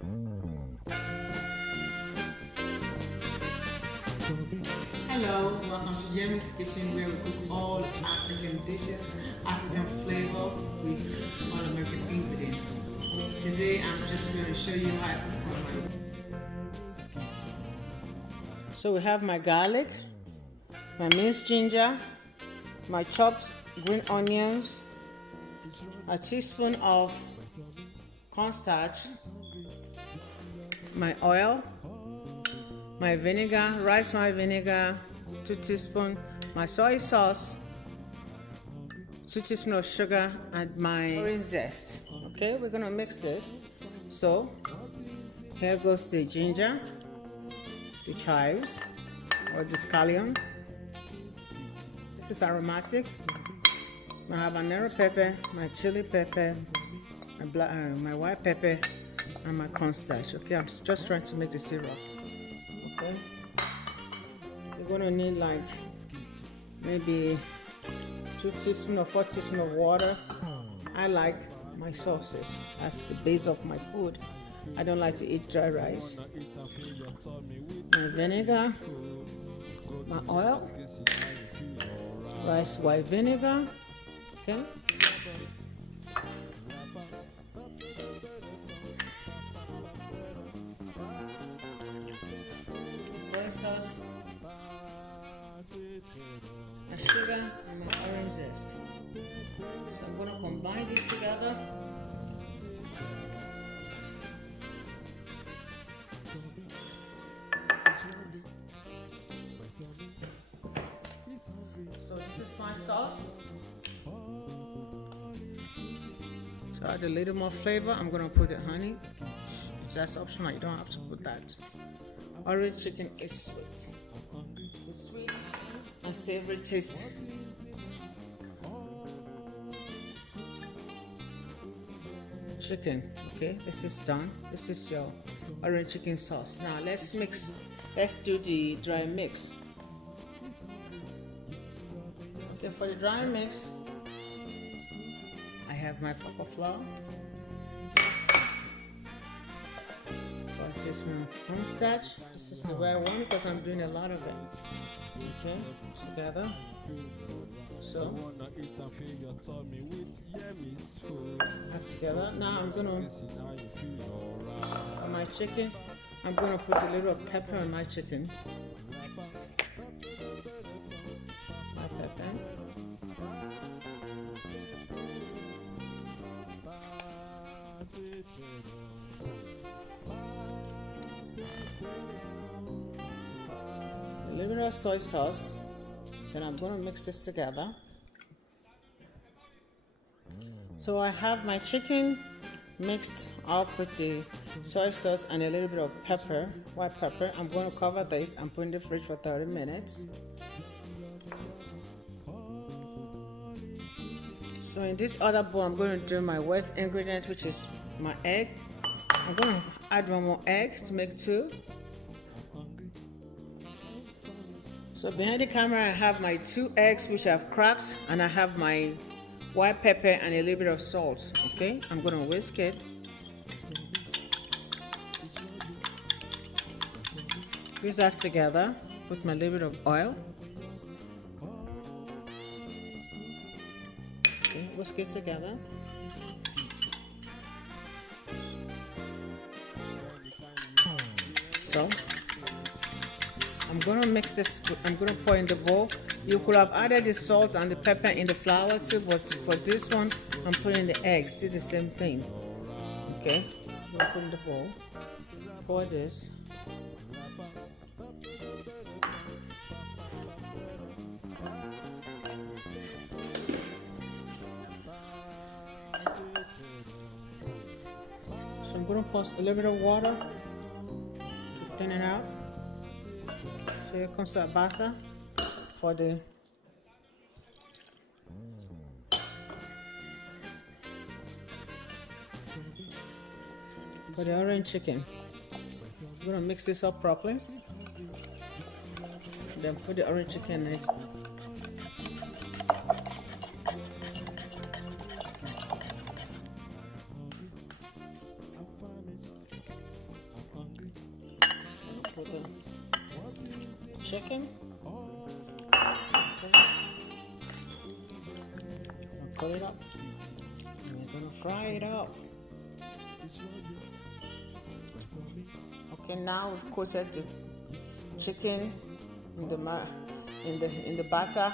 Hello, welcome to Yemiz Kitchen, where we cook all African dishes, African flavor with all American ingredients. Today I'm just going to show you how I prepare my. So we have my garlic, my minced ginger, my chopped green onions, a teaspoon of cornstarch, my oil, my vinegar, rice wine vinegar, 2 teaspoons, my soy sauce, 2 teaspoons of sugar, and my orange zest. Okay, we're gonna mix this. So here goes the ginger, the chives or the scallion. This is aromatic. I have habanero pepper, my chili pepper, my white pepper, and my cornstarch. Okay, I'm just trying to make the syrup. Okay, you're gonna need like maybe 2 teaspoons or 4 teaspoons of water. I like my sauces as the base of my food. I don't like to eat dry rice. My vinegar, my oil, rice white vinegar. Okay. Soy sauce, my sugar, and my orange zest. So I'm going to combine this together. So this is my sauce. So add a little more flavor. I'm going to put the honey. So that's optional. You don't have to put that. Orange chicken is sweet. It's sweet and savory taste. Chicken, okay, this is done. This is your orange chicken sauce. Now let's mix. Let's do the dry mix. Okay, for the dry mix, I have my cocoa flour. This is my cornstarch. This is the way I want it because I'm doing a lot of it. Okay, together. So add together. Now I'm gonna for my chicken. I'm gonna put a little pepper on my chicken. My pepper. A little bit of soy sauce. Then I'm going to mix this together. So I have my chicken mixed up with the soy sauce and a little bit of pepper, white pepper. I'm going to cover this and put in the fridge for 30 minutes. So in this other bowl, I'm going to do my wet ingredient, which is my egg. I'm going to add 1 more egg to make 2. So behind the camera, I have my 2 eggs which I've cracked, and I have my white pepper and a little bit of salt. Okay, I'm gonna whisk it. Whisk that together. Put my little bit of oil. Okay, whisk it together. So I'm gonna mix this. I'm gonna pour in the bowl. You could have added the salt and the pepper in the flour too, but for this one, I'm putting the eggs. Do the same thing. Okay, put in the bowl. Pour this. So I'm gonna pour a little bit of water to thin it out. So here comes our batter for the orange chicken. I'm gonna mix this up properly. Then put the orange chicken in it. with the chicken. Pull it up. And we're gonna fry it up. Okay, now we've coated the chicken in the batter.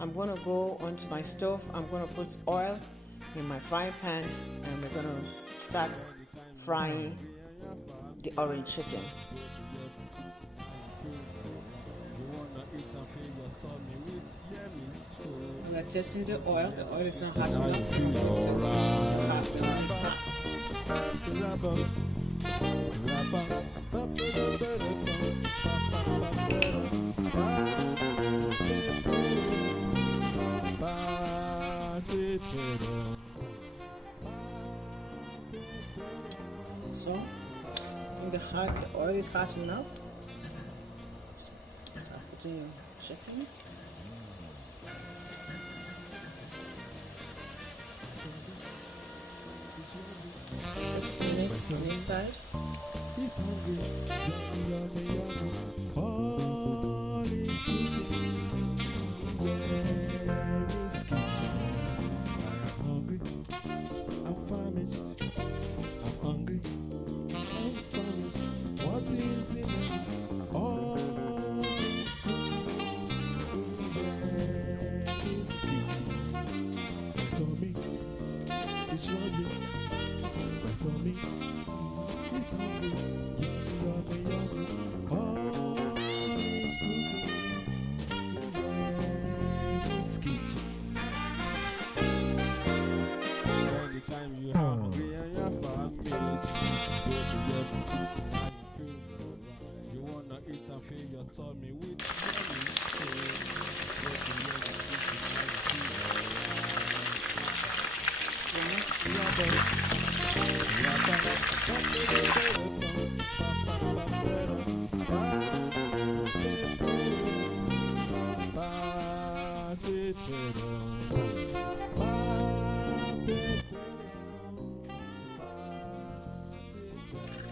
I'm gonna go onto my stove. I'm gonna put oil in my frying pan, and we're gonna start frying the orange chicken. We are testing the oil. The oil is not hot enough. So, I think the oil is hot enough. So I'm putting chicken. 6 minutes on this side.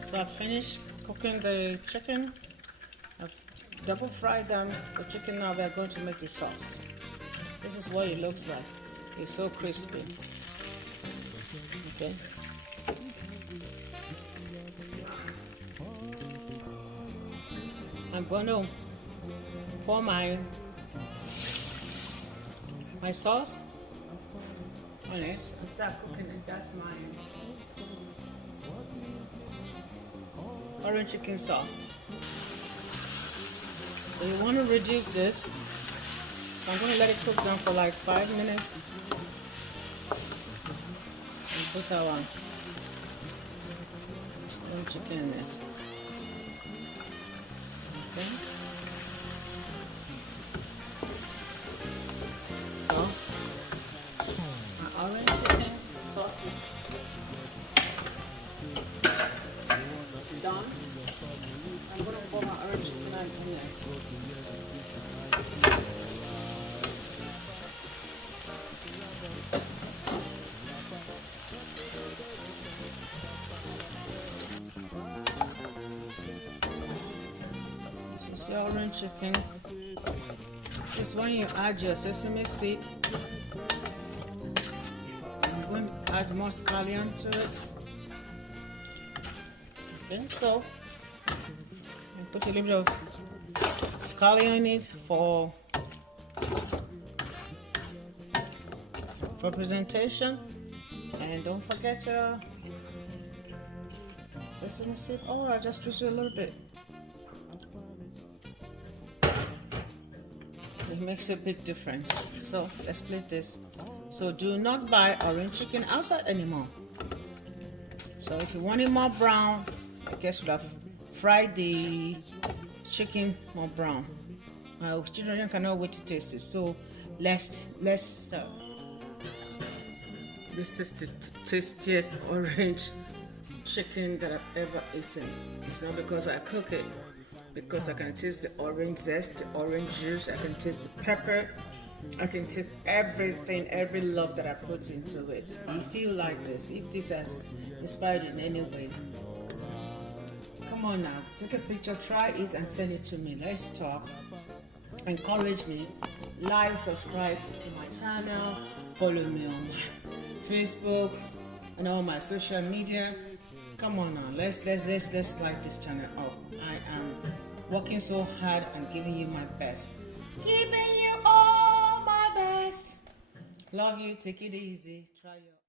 So I've finished cooking the chicken. I've double fried down the chicken. Now we're going to make the sauce. This is what it looks like. It's so crispy. Okay. I'm going to pour my sauce on it and start cooking it. That's my orange chicken sauce. So you want to reduce this. So I'm going to let it cook down for like 5 minutes and put our orange chicken in it. Okay. So my orange chicken sauce is done. I'm going to pour my orange chicken in it. This is your orange chicken. This is when you add your sesame seed. I'm going to add more scallion to it. Okay, so put a little bit of scallion in it for presentation, and don't forget your sesame seed. Oh, I just used a little bit. It makes a big difference. So let's split this. So do not buy orange chicken outside anymore. So if you want it more brown, I guess we'll have fried the chicken more brown. My children cannot wait to taste it. So let's this is the tastiest orange chicken that I've ever eaten. It's not because I cook it, because I can taste the orange zest, the orange juice, I can taste the pepper, I can taste everything, every love that I put into it. If you like this, if this has inspired in any way, come on now, take a picture, try it and send it to me. Let's talk. Encourage me. Like, subscribe to my channel, follow me on Facebook and all my social media. Come on now, let's light this channel up. I am working so hard and giving you my best. Giving you all my best. Love you, take it easy. Try your